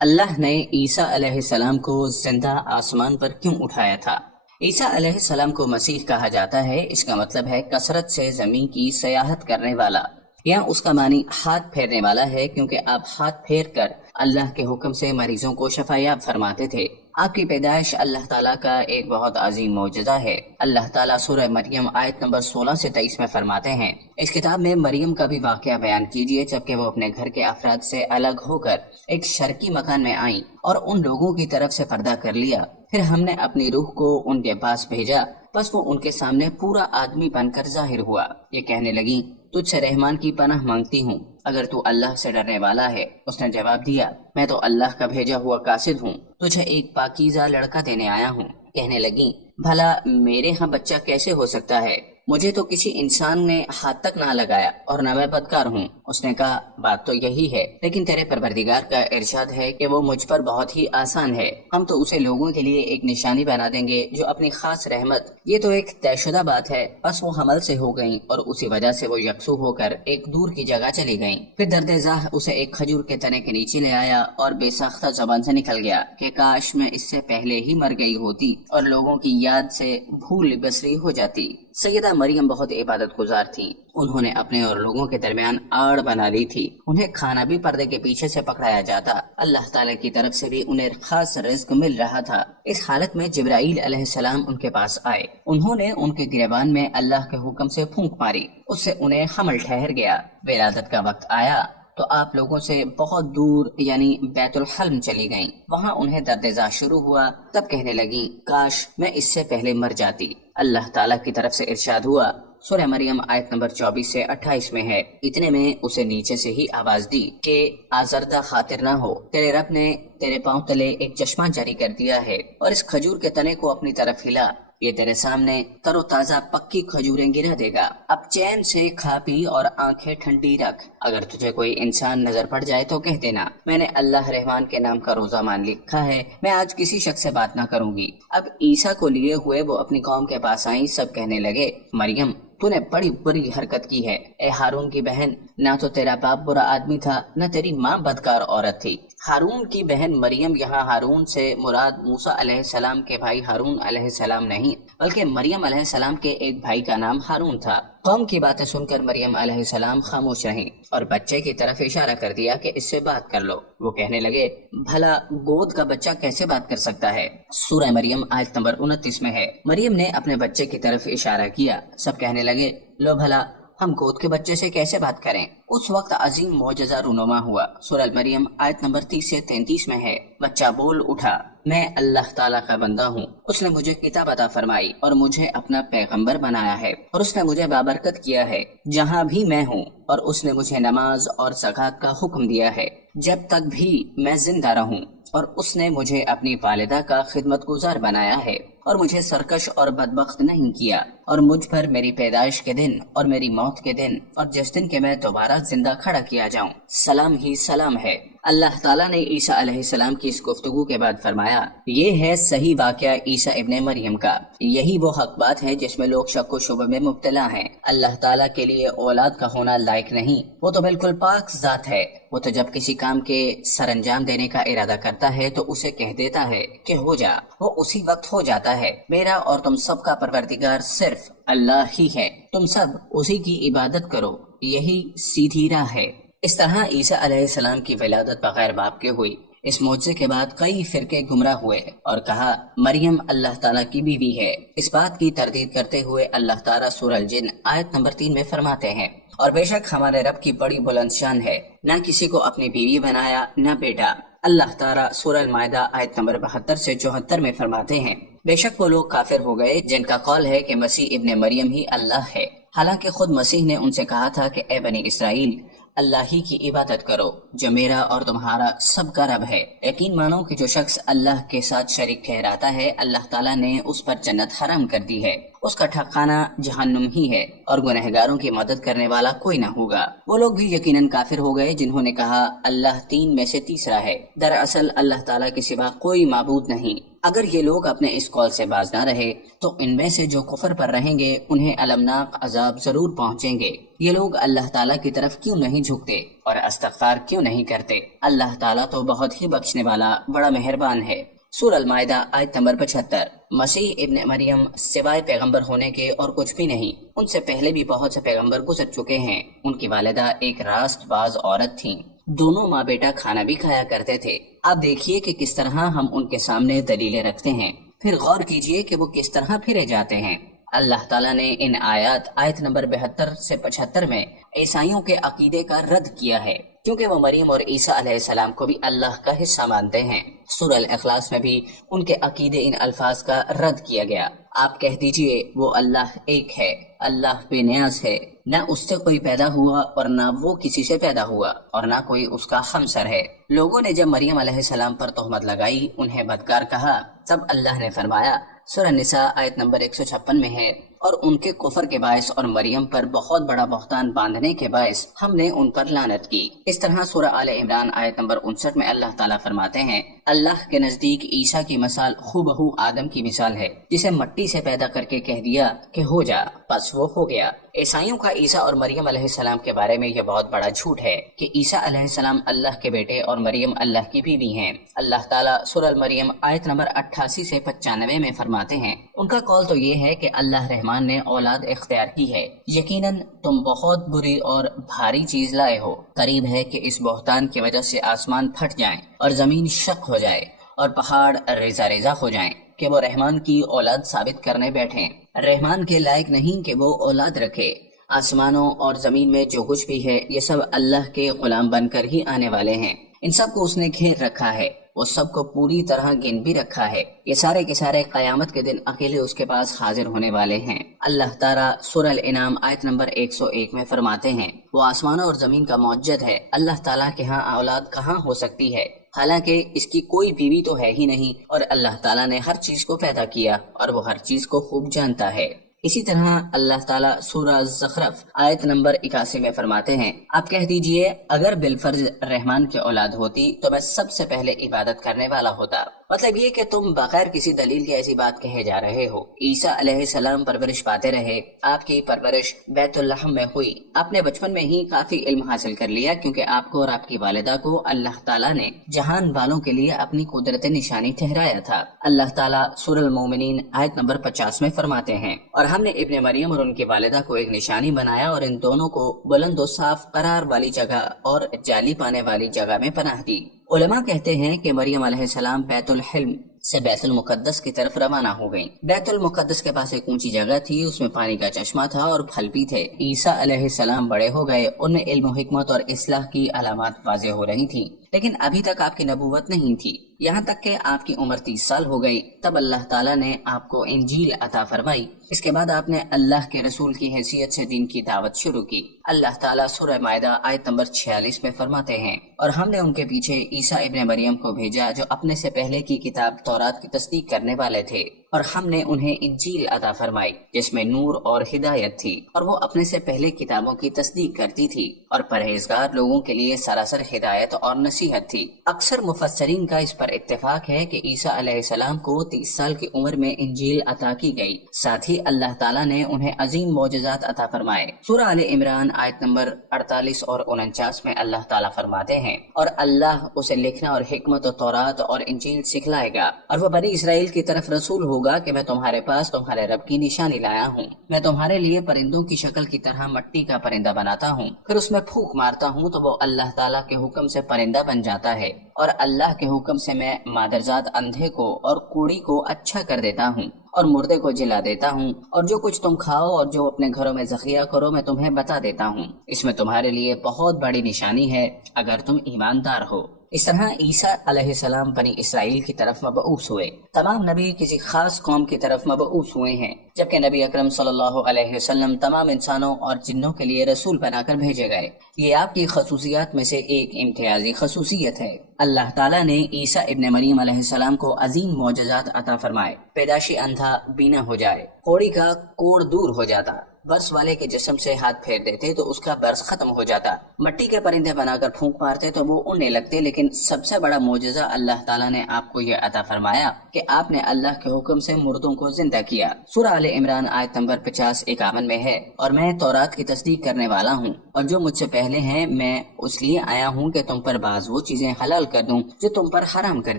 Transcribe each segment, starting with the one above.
اللہ نے عیسیٰ علیہ السلام کو زندہ آسمان پر کیوں اٹھایا تھا؟ عیسیٰ علیہ السلام کو مسیح کہا جاتا ہے۔ اس کا مطلب ہے کثرت سے زمین کی سیاحت کرنے والا، یا اس کا معنی ہاتھ پھیرنے والا ہے، کیونکہ آپ ہاتھ پھیر کر اللہ کے حکم سے مریضوں کو شفایاب فرماتے تھے۔ آپ کی پیدائش اللہ تعالیٰ کا ایک بہت عظیم معجزہ ہے۔ اللہ تعالیٰ سورہ مریم آیت نمبر 16 سے 23 میں فرماتے ہیں، اس کتاب میں مریم کا بھی واقعہ بیان کیجئے جبکہ وہ اپنے گھر کے افراد سے الگ ہو کر ایک شرقی مکان میں آئیں اور ان لوگوں کی طرف سے پردہ کر لیا، پھر ہم نے اپنی روح کو ان کے پاس بھیجا، بس وہ ان کے سامنے پورا آدمی بن کر ظاہر ہوا۔ یہ کہنے لگی، تجھ سے رحمان کی پناہ مانگتی ہوں، اگر تو اللہ سے ڈرنے والا ہے۔ اس نے جواب دیا، میں تو اللہ کا بھیجا ہوا قاصد ہوں، تجھے ایک پاکیزہ لڑکا دینے آیا ہوں۔ کہنے لگیں، بھلا میرے ہاں بچہ کیسے ہو سکتا ہے؟ مجھے تو کسی انسان نے ہاتھ تک نہ لگایا اور نہ میں بدکار ہوں۔ اس نے کہا، بات تو یہی ہے، لیکن تیرے پروردگار کا ارشاد ہے کہ وہ مجھ پر بہت ہی آسان ہے، ہم تو اسے لوگوں کے لیے ایک نشانی بنا دیں گے جو اپنی خاص رحمت۔ یہ تو ایک طے شدہ بات ہے۔ بس وہ حمل سے ہو گئیں اور اسی وجہ سے وہ یکسو ہو کر ایک دور کی جگہ چلی گئیں۔ پھر درد ذاہ اسے ایک کھجور کے تنے کے نیچے لے آیا اور بے ساختہ زبان سے نکل گیا کہ کاش میں اس سے پہلے ہی مر گئی ہوتی اور لوگوں کی یاد سے بھول بسری ہو جاتی۔ سیدہ مریم بہت عبادت گزار تھیں۔ انہوں نے اپنے اور لوگوں کے درمیان آڑ بنا لی تھی۔ انہیں کھانا بھی پردے کے پیچھے سے پکڑایا جاتا۔ اللہ تعالیٰ کی طرف سے بھی انہیں خاص رزق مل رہا تھا۔ اس حالت میں جبرائیل علیہ السلام ان کے پاس آئے۔ انہوں نے ان کے گریبان میں اللہ کے حکم سے پھونک ماری، اس سے انہیں حمل ٹھہر گیا۔ ولادت کا وقت آیا تو آپ لوگوں سے بہت دور یعنی بیت الحلم چلی گئیں۔ وہاں انہیں درد ذا شروع ہوا، تب کہنے لگیں، کاش میں اس سے پہلے مر جاتی۔ اللہ تعالیٰ کی طرف سے ارشاد ہوا، سورہ مریم آیت نمبر 24 سے 28 میں ہے، اتنے میں اسے نیچے سے ہی آواز دی کہ آزردہ خاطر نہ ہو، تیرے رب نے تیرے پاؤں تلے ایک چشمہ جاری کر دیا ہے، اور اس کھجور کے تنے کو اپنی طرف ہلا، یہ تیرے سامنے تر و تازہ پکی کھجوریں گرا دے گا۔ اب چین سے کھا پی اور آنکھیں ٹھنڈی رکھ۔ اگر تجھے کوئی انسان نظر پڑ جائے تو کہہ دینا، میں نے اللہ رحمان کے نام کا روزہ مان لکھا ہے، میں آج کسی شخص سے بات نہ کروں گی۔ اب عیسیٰ کو لیے ہوئے وہ اپنی قوم کے پاس آئیں۔ سب کہنے لگے، مریم تو نے بڑی بری حرکت کی ہے۔ اے ہارون کی بہن، نہ تو تیرا باپ برا آدمی تھا، نہ تیری ماں بدکار عورت تھی۔ ہارون کی بہن مریم، یہاں ہارون سے مراد موسیٰ علیہ السلام کے بھائی ہارون علیہ السلام نہیں، بلکہ مریم علیہ السلام کے ایک بھائی کا نام ہارون تھا۔ قوم کی باتیں سن کر مریم علیہ السلام خاموش رہیں اور بچے کی طرف اشارہ کر دیا کہ اس سے بات کر لو۔ وہ کہنے لگے، بھلا گود کا بچہ کیسے بات کر سکتا ہے؟ سورہ مریم آیت نمبر 29 میں ہے۔ مریم نے اپنے بچے کی طرف اشارہ کیا۔ سب کہنے لگے، لو بھلا ہم گود کے بچے سے کیسے بات کریں؟ اس وقت عظیم معجزہ رونما ہوا۔ سورہ مریم آیت نمبر 30 سے 33 میں ہے، بچہ بول اٹھا، میں اللہ تعالیٰ کا بندہ ہوں، اس نے مجھے کتاب عطا فرمائی اور مجھے اپنا پیغمبر بنایا ہے، اور اس نے مجھے بابرکت کیا ہے جہاں بھی میں ہوں، اور اس نے مجھے نماز اور زکوٰۃ کا حکم دیا ہے جب تک بھی میں زندہ رہوں، اور اس نے مجھے اپنی والدہ کا خدمت گزار بنایا ہے اور مجھے سرکش اور بدبخت نہیں کیا، اور مجھ پر میری پیدائش کے دن اور میری موت کے دن اور جس دن کے میں دوبارہ زندہ کھڑا کیا جاؤں سلام ہی سلام ہے۔ اللہ تعالیٰ نے عیسیٰ علیہ السلام کی اس گفتگو کے بعد فرمایا، یہ ہے صحیح واقعہ عیسیٰ ابن مریم کا، یہی وہ حق بات ہے جس میں لوگ شک و شبہ میں مبتلا ہیں۔ اللہ تعالیٰ کے لیے اولاد کا ہونا لائق نہیں، وہ تو بالکل پاک ذات ہے۔ وہ تو جب کسی کام کے سر انجام دینے کا ارادہ کرتا ہے تو اسے کہہ دیتا ہے کہ ہو جا، وہ اسی وقت ہو جاتا ہے۔ میرا اور تم سب کا پروردگار صرف اللہ ہی ہے، تم سب اسی کی عبادت کرو، یہی سیدھی راہ ہے۔ اس طرح عیسیٰ علیہ السلام کی ولادت بغیر باپ کے ہوئی۔ اس معجزے کے بعد کئی فرقے گمراہ ہوئے اور کہا مریم اللہ تعالیٰ کی بیوی ہے۔ اس بات کی تردید کرتے ہوئے اللہ تعالیٰ سورہ الجن آیت نمبر 3 میں فرماتے ہیں، اور بے شک ہمارے رب کی بڑی بلند شان ہے، نہ کسی کو اپنی بیوی بنایا نہ بیٹا۔ اللہ تعالیٰ سورہ المائدہ آیت نمبر 72 سے 74 میں فرماتے ہیں، بے شک وہ لوگ کافر ہو گئے جن کا قول ہے کہ مسیح ابن مریم ہی اللہ ہے، حالانکہ خود مسیح نے ان سے کہا تھا کہ اے بنی اسرائیل، اللہ ہی کی عبادت کرو جو میرا اور تمہارا سب کا رب ہے۔ یقین مانو کہ جو شخص اللہ کے ساتھ شریک ٹھہراتا ہے، اللہ تعالیٰ نے اس پر جنت حرام کر دی ہے، اس کا ٹھکانہ جہنم ہی ہے، اور گنہگاروں کی مدد کرنے والا کوئی نہ ہوگا۔ وہ لوگ بھی یقیناً کافر ہو گئے جنہوں نے کہا اللہ 3 میں سے تیسرا ہے، دراصل اللہ تعالیٰ کے سوا کوئی معبود نہیں۔ اگر یہ لوگ اپنے اس قول سے باز نہ رہے تو ان میں سے جو کفر پر رہیں گے انہیں المناک عذاب ضرور پہنچیں گے۔ یہ لوگ اللہ تعالیٰ کی طرف کیوں نہیں جھکتے اور استغفار کیوں نہیں کرتے؟ اللہ تعالیٰ تو بہت ہی بخشنے والا بڑا مہربان ہے۔ سورہ المائدہ آیت نمبر 75۔ مسیح ابن مریم سوائے پیغمبر ہونے کے اور کچھ بھی نہیں۔ ان سے پہلے بھی بہت سے پیغمبر گزر چکے ہیں۔ ان کی والدہ ایک راست باز عورت تھیں، دونوں ماں بیٹا کھانا بھی کھایا کرتے تھے۔ آپ دیکھیے کہ کس طرح ہم ان کے سامنے دلیلیں رکھتے ہیں، پھر غور کیجئے کہ وہ کس طرح پھرے جاتے ہیں۔ اللہ تعالیٰ نے ان آیت نمبر 72 سے 75 میں عیسائیوں کے عقیدے کا رد کیا ہے، کیونکہ وہ مریم اور عیسیٰ علیہ السلام کو بھی اللہ کا حصہ مانتے ہیں۔ سورہ الاخلاص میں بھی ان کے عقیدے ان الفاظ کا رد کیا گیا۔ آپ کہہ دیجئے وہ اللہ ایک ہے، اللہ بے نیاز ہے، نہ اس سے کوئی پیدا ہوا اور نہ وہ کسی سے پیدا ہوا اور نہ کوئی اس کا ہمسر ہے۔ لوگوں نے جب مریم علیہ السلام پر تہمت لگائی، انہیں بدکار کہا، تب اللہ نے فرمایا، سورہ نساء آیت نمبر 156 میں ہے، اور ان کے کفر کے باعث اور مریم پر بہت بڑا بہتان باندھنے کے باعث ہم نے ان پر لعنت کی۔ اس طرح سورہ آل عمران آیت نمبر 59 میں اللہ تعالیٰ فرماتے ہیں، اللہ کے نزدیک عیسیٰ کی مثال ہو آدم کی مثال ہے، جسے مٹی سے پیدا کر کے کہہ دیا کہ ہو جا، بس وہ ہو گیا۔ عیسائیوں کا عیسیٰ اور مریم علیہ السلام کے بارے میں یہ بہت بڑا جھوٹ ہے کہ عیسیٰ علیہ السلام اللہ کے بیٹے اور مریم اللہ کی بیوی ہیں۔ اللہ تعالیٰ سورہ المریم آیت نمبر 88 سے 95 میں فرماتے ہیں، ان کا قول تو یہ ہے کہ اللہ رحمان نے اولاد اختیار کی ہے، یقیناً تم بہت بری اور بھاری چیز لائے ہو۔ قریب ہے کہ اس بہتان کی وجہ سے آسمان پھٹ جائیں اور زمین شق ہو جائے اور پہاڑ ریزہ ریزہ ہو جائیں کہ وہ رحمان کی اولاد ثابت کرنے بیٹھیں۔ رحمان کے لائق نہیں کہ وہ اولاد رکھے۔ آسمانوں اور زمین میں جو کچھ بھی ہے یہ سب اللہ کے غلام بن کر ہی آنے والے ہیں۔ ان سب کو اس نے گھیر رکھا ہے، وہ سب کو پوری طرح گن بھی رکھا ہے۔ یہ سارے کے سارے قیامت کے دن اکیلے اس کے پاس حاضر ہونے والے ہیں۔ اللہ تعالیٰ سورہ الانعام آیت نمبر 101 میں فرماتے ہیں، وہ آسمانوں اور زمین کا موجد ہے، اللہ تعالیٰ کے ہاں اولاد کہاں ہو سکتی ہے، حالانکہ اس کی کوئی بیوی تو ہے ہی نہیں، اور اللہ تعالیٰ نے ہر چیز کو پیدا کیا اور وہ ہر چیز کو خوب جانتا ہے۔ اسی طرح اللہ تعالیٰ سورہ زخرف آیت نمبر 81 میں فرماتے ہیں، آپ کہہ دیجئے اگر بالفرض رحمان کی اولاد ہوتی تو میں سب سے پہلے عبادت کرنے والا ہوتا۔ مطلب یہ کہ تم بغیر کسی دلیل کے ایسی بات کہے جا رہے ہو۔ عیسیٰ علیہ السلام پرورش پاتے رہے، آپ کی پرورش بیت اللحم میں ہوئی، آپ نے بچپن میں ہی کافی علم حاصل کر لیا، کیونکہ آپ کو اور آپ کی والدہ کو اللہ تعالیٰ نے جہان والوں کے لیے اپنی قدرت نشانی ٹھہرایا تھا۔ اللہ تعالیٰ سورہ المومنین آیت نمبر 50 میں فرماتے ہیں، اور ہم نے ابن مریم اور ان کی والدہ کو ایک نشانی بنایا اور ان دونوں کو بلند و صاف قرار والی جگہ اور جالی پانے والی جگہ میں پناہ دی۔ علماء کہتے ہیں کہ مریم علیہ السلام بیت الحلم سے بیت المقدس کی طرف روانہ ہو گئیں۔ بیت المقدس کے پاس ایک اونچی جگہ تھی، اس میں پانی کا چشمہ تھا اور پھل بھی تھے۔ عیسیٰ علیہ السلام بڑے ہو گئے، ان میں علم و حکمت اور اصلاح کی علامات واضح ہو رہی تھیں، لیکن ابھی تک آپ کی نبوت نہیں تھی، یہاں تک کہ آپ کی عمر 30 سال ہو گئی، تب اللہ تعالیٰ نے آپ کو انجیل عطا فرمائی۔ اس کے بعد آپ نے اللہ کے رسول کی حیثیت سے دین کی دعوت شروع کی۔ اللہ تعالیٰ سورہ مائدہ آیت نمبر 46 میں فرماتے ہیں، اور ہم نے ان کے پیچھے عیسیٰ ابن مریم کو بھیجا جو اپنے سے پہلے کی کتاب تورات کی تصدیق کرنے والے تھے، اور ہم نے انہیں انجیل عطا فرمائی جس میں نور اور ہدایت تھی، اور وہ اپنے سے پہلے کتابوں کی تصدیق کرتی تھی اور پرہیزگار لوگوں کے لیے سراسر ہدایت اور نصیحت تھی۔ اکثر مفسرین کا اس پر اتفاق ہے کہ عیسیٰ علیہ السلام کو 30 سال کی عمر میں انجیل عطا کی گئی، ساتھ ہی اللہ تعالیٰ نے انہیں عظیم معجزات عطا فرمائے۔ سورہ آل عمران آیت نمبر 48 اور 49 میں اللہ تعالیٰ فرماتے ہیں، اور اللہ اسے لکھنا اور حکمت و تورات اور انجیل سکھلائے گا، اور وہ بنی اسرائیل کی طرف رسول ہوگا کہ میں تمہارے پاس تمہارے رب کی نشانی لایا ہوں۔ میں تمہارے لیے پرندوں کی شکل کی طرح مٹی کا پرندہ بناتا ہوں، پھر اس میں پھونک مارتا ہوں تو وہ اللہ تعالیٰ کے حکم سے پرندہ بن جاتا ہے، اور اللہ کے حکم سے میں مادرزاد اندھے کو اور کوڑی کو اچھا کر دیتا ہوں اور مردے کو جلا دیتا ہوں، اور جو کچھ تم کھاؤ اور جو اپنے گھروں میں ذخیرہ کرو میں تمہیں بتا دیتا ہوں۔ اس میں تمہارے لیے بہت بڑی نشانی ہے اگر تم ایماندار ہو۔ اس طرح عیسیٰ علیہ السلام بنی اسرائیل کی طرف مبعوث ہوئے۔ تمام نبی کسی خاص قوم کی طرف مبعوث ہوئے ہیں، جبکہ نبی اکرم صلی اللہ علیہ وسلم تمام انسانوں اور جنوں کے لیے رسول بنا کر بھیجے گئے۔ یہ آپ کی خصوصیات میں سے ایک امتیازی خصوصیت ہے۔ اللہ تعالیٰ نے عیسیٰ ابن مریم علیہ السلام کو عظیم معجزات عطا فرمائے۔ پیدائشی اندھا بینا ہو جائے، کوڑی کا کوڑ دور ہو جاتا، برس والے کے جسم سے ہاتھ پھیر دیتے تو اس کا برس ختم ہو جاتا، مٹی کے پرندے بنا کر پھونک مارتے تو وہ اڑنے لگتے، لیکن سب سے بڑا معجزہ اللہ تعالیٰ نے آپ کو یہ عطا فرمایا کہ آپ نے اللہ کے حکم سے مردوں کو زندہ کیا۔ سورہ آل عمران آیت نمبر 50-51 میں ہے، اور میں تورات کی تصدیق کرنے والا ہوں، اور جو مجھ سے پہلے ہیں میں اس لیے آیا ہوں کہ تم پر بعض وہ چیزیں حلال کر دوں جو تم پر حرام کر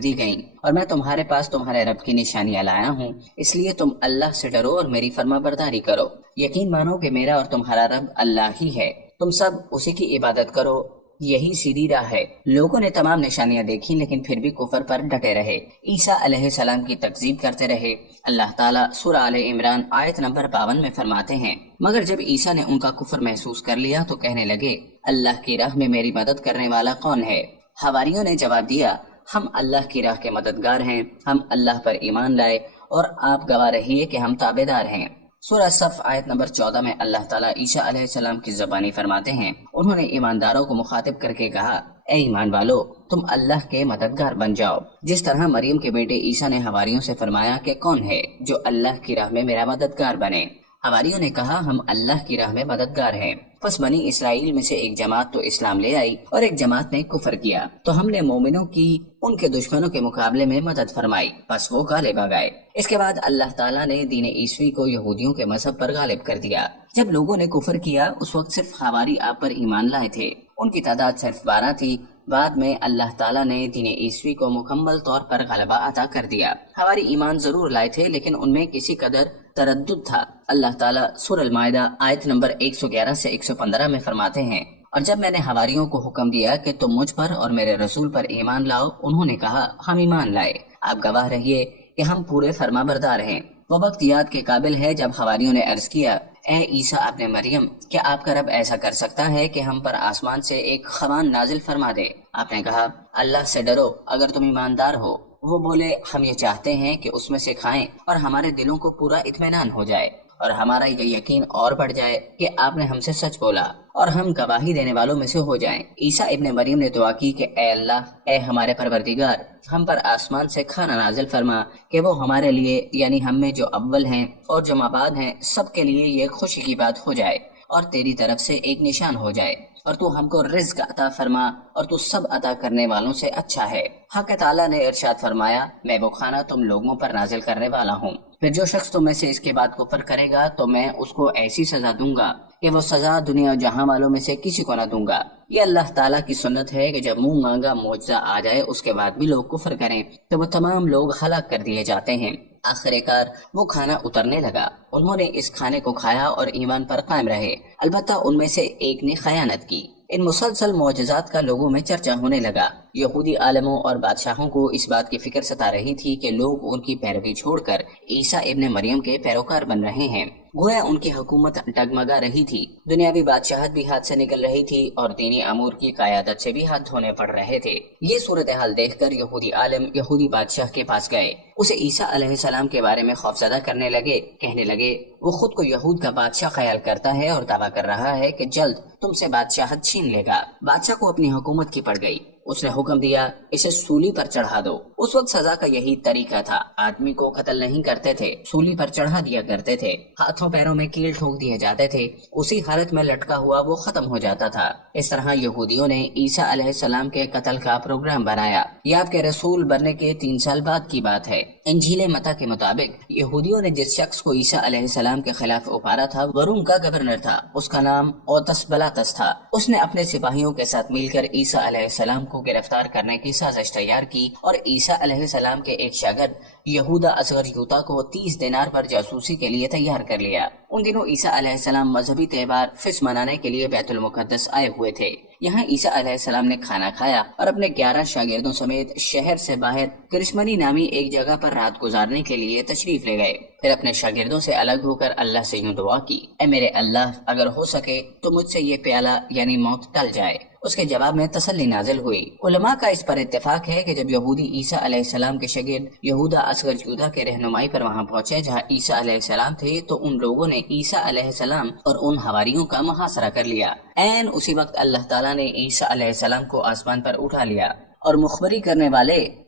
دی گئیں، اور میں تمہارے پاس تمہارے رب کی نشانیاں لایا ہوں، اس لیے تم اللہ سے ڈرو اور میری فرما برداری کرو، یقین مانو کہ میرا اور تمہارا رب اللہ ہی ہے، تم سب اسی کی عبادت کرو، یہی سیدھی راہ ہے۔ لوگوں نے تمام نشانیاں دیکھی لیکن پھر بھی کفر پر ڈٹے رہے، عیسیٰ علیہ السلام کی تکذیب کرتے رہے۔ اللہ تعالیٰ سورہ آل عمران آیت نمبر 52 میں فرماتے ہیں، مگر جب عیسیٰ نے ان کا کفر محسوس کر لیا تو کہنے لگے، اللہ کی راہ میں میری مدد کرنے والا کون ہے؟ حواریوں نے جواب دیا، ہم اللہ کی راہ کے مددگار ہیں، ہم اللہ پر ایمان لائے اور آپ گواہ رہیے کہ ہم تابعدار ہیں۔ سورہ صف آیت نمبر 14 میں اللہ تعالیٰ عیسیٰ علیہ السلام کی زبانی فرماتے ہیں، انہوں نے ایمانداروں کو مخاطب کر کے کہا، اے ایمان والو، تم اللہ کے مددگار بن جاؤ، جس طرح مریم کے بیٹے عیسیٰ نے حواریوں سے فرمایا کہ کون ہے جو اللہ کی راہ میں میرا مددگار بنے؟ حواریوں نے کہا، ہم اللہ کی راہ میں مددگار ہیں۔ پس بنی اسرائیل میں سے ایک جماعت تو اسلام لے آئی اور ایک جماعت نے کفر کیا، تو ہم نے مومنوں کی ان کے دشمنوں کے مقابلے میں مدد فرمائی، پس وہ غالب آ گئے۔ اس کے بعد اللہ تعالیٰ نے دین عیسوی کو یہودیوں کے مذہب پر غالب کر دیا۔ جب لوگوں نے کفر کیا اس وقت صرف حواری آپ پر ایمان لائے تھے، ان کی تعداد صرف 12 تھی۔ بعد میں اللہ تعالیٰ نے دین عیسوی کو مکمل طور پر غلبہ عطا کر دیا۔ حواری ایمان ضرور لائے تھے لیکن ان میں کسی قدر تردد تھا۔ اللہ تعالیٰ سورہ المائدہ آیت نمبر 111 سے 115 میں فرماتے ہیں، اور جب میں نے حواریوں کو حکم دیا کہ تم مجھ پر اور میرے رسول پر ایمان لاؤ، انہوں نے کہا، ہم ایمان لائے، آپ گواہ رہیے کہ ہم پورے فرما بردار ہیں۔ وہ وقت یاد کے قابل ہے جب حواریوں نے عرض کیا، اے عیسیٰ ابن مریم، کیا آپ کا رب ایسا کر سکتا ہے کہ ہم پر آسمان سے ایک خوان نازل فرما دے؟ آپ نے کہا، اللہ سے ڈرو اگر تم ایماندار ہو۔ وہ بولے، ہم یہ چاہتے ہیں کہ اس میں سے کھائیں اور ہمارے دلوں کو پورا اطمینان ہو جائے اور ہمارا یہ یقین اور بڑھ جائے کہ آپ نے ہم سے سچ بولا اور ہم گواہی دینے والوں میں سے ہو جائیں۔ عیسیٰ ابن مریم نے دعا کی کہ اے اللہ، اے ہمارے پروردگار، ہم پر آسمان سے کھانا نازل فرما کہ وہ ہمارے لیے یعنی ہم میں جو اول ہیں اور جو مابعد ہیں سب کے لیے یہ خوشی کی بات ہو جائے اور تیری طرف سے ایک نشان ہو جائے، اور تو ہم کو رزق عطا فرما اور تو سب عطا کرنے والوں سے اچھا ہے۔ حق تعالیٰ نے ارشاد فرمایا، میں وہ کھانا تم لوگوں پر نازل کرنے والا ہوں، پھر جو شخص تم میں سے اس کے بعد کفر کرے گا تو میں اس کو ایسی سزا دوں گا کہ وہ سزا دنیا و جہاں والوں میں سے کسی کو نہ دوں گا۔ یہ اللہ تعالیٰ کی سنت ہے کہ جب منہ مانگا معجزہ آ جائے اس کے بعد بھی لوگ کفر کریں تو وہ تمام لوگ ہلاک کر دیے جاتے ہیں۔ آخر کار وہ کھانا اترنے لگا، انہوں نے اس کھانے کو کھایا اور ایمان پر قائم رہے، البتہ ان میں سے ایک نے خیانت کی۔ ان مسلسل معجزات کا لوگوں میں چرچا ہونے لگا۔ یہودی عالموں اور بادشاہوں کو اس بات کی فکر ستا رہی تھی کہ لوگ ان کی پیروی چھوڑ کر عیسیٰ ابن مریم کے پیروکار بن رہے ہیں، گویا ان کی حکومت ڈگمگا رہی تھی، دنیاوی بادشاہت بھی ہاتھ سے نکل رہی تھی اور دینی امور کی قیادت سے بھی ہاتھ دھونے پڑ رہے تھے۔ یہ صورتحال دیکھ کر یہودی عالم یہودی بادشاہ کے پاس گئے، اسے عیسیٰ علیہ السلام کے بارے میں خوفزدہ کرنے لگے، کہنے لگے، وہ خود کو یہود کا بادشاہ خیال کرتا ہے اور دعویٰ کر رہا ہے کہ جلد تم سے بادشاہت چھین لے گا۔ بادشاہ کو اپنی حکومت کی پڑ گئی، اس نے حکم دیا، اسے سولی پر چڑھا دو۔ اس وقت سزا کا یہی طریقہ تھا، آدمی کو قتل نہیں کرتے تھے، سولی پر چڑھا دیا کرتے تھے، ہاتھوں پیروں میں کیل ٹھوک دیے جاتے تھے، اسی حالت میں لٹکا ہوا وہ ختم ہو جاتا تھا۔ اس طرح یہودیوں نے عیسیٰ علیہ السلام کے قتل کا پروگرام بنایا۔ یہ آپ کے رسول بننے کے 3 سال بعد کی بات ہے۔ انجیل متی کے مطابق یہودیوں نے جس شخص کو عیسیٰ علیہ السلام کے خلاف ابھارا تھا وہ روم کا گورنر تھا، اس کا نام اوتس بلاتس تھا۔ اس نے اپنے سپاہیوں کے ساتھ مل کر عیسیٰ علیہ السلام کو گرفتار کرنے کی سازش تیار کی اور عیسیٰ علیہ السلام کے ایک شاگرد یہودا اصغر یوتا کو 30 دینار پر جاسوسی کے لیے تیار کر لیا۔ ان دنوں عیسیٰ علیہ السلام مذہبی تہوار فس منانے کے لیے بیت المقدس آئے ہوئے تھے۔ یہاں عیسیٰ علیہ السلام نے کھانا کھایا اور اپنے 11 شاگردوں سمیت شہر سے باہر کرشمنی نامی ایک جگہ پر رات گزارنے کے لیے تشریف لے گئے۔ پھر اپنے شاگردوں سے الگ ہو کر اللہ سے یوں دعا کی، اے میرے اللہ، اگر ہو سکے تو مجھ سے یہ پیالہ یعنی موت ٹل جائے۔ اس کے جواب میں تسلی نازل ہوئی۔ علماء کا اس پر اتفاق ہے کہ جب یہودی عیسیٰ علیہ السلام کے شاگرد یہودا اصغر یودا کے رہنمائی پر وہاں پہنچے جہاں عیسیٰ علیہ السلام تھے تو ان لوگوں نے عیسیٰ علیہ السلام اور ان حواریوں کا محاصرہ کر لیا۔ عین اسی وقت اللہ تعالیٰ نے عیسیٰ علیہ السلام کو آسمان پر اٹھا لیا اور مخبری کرنے والے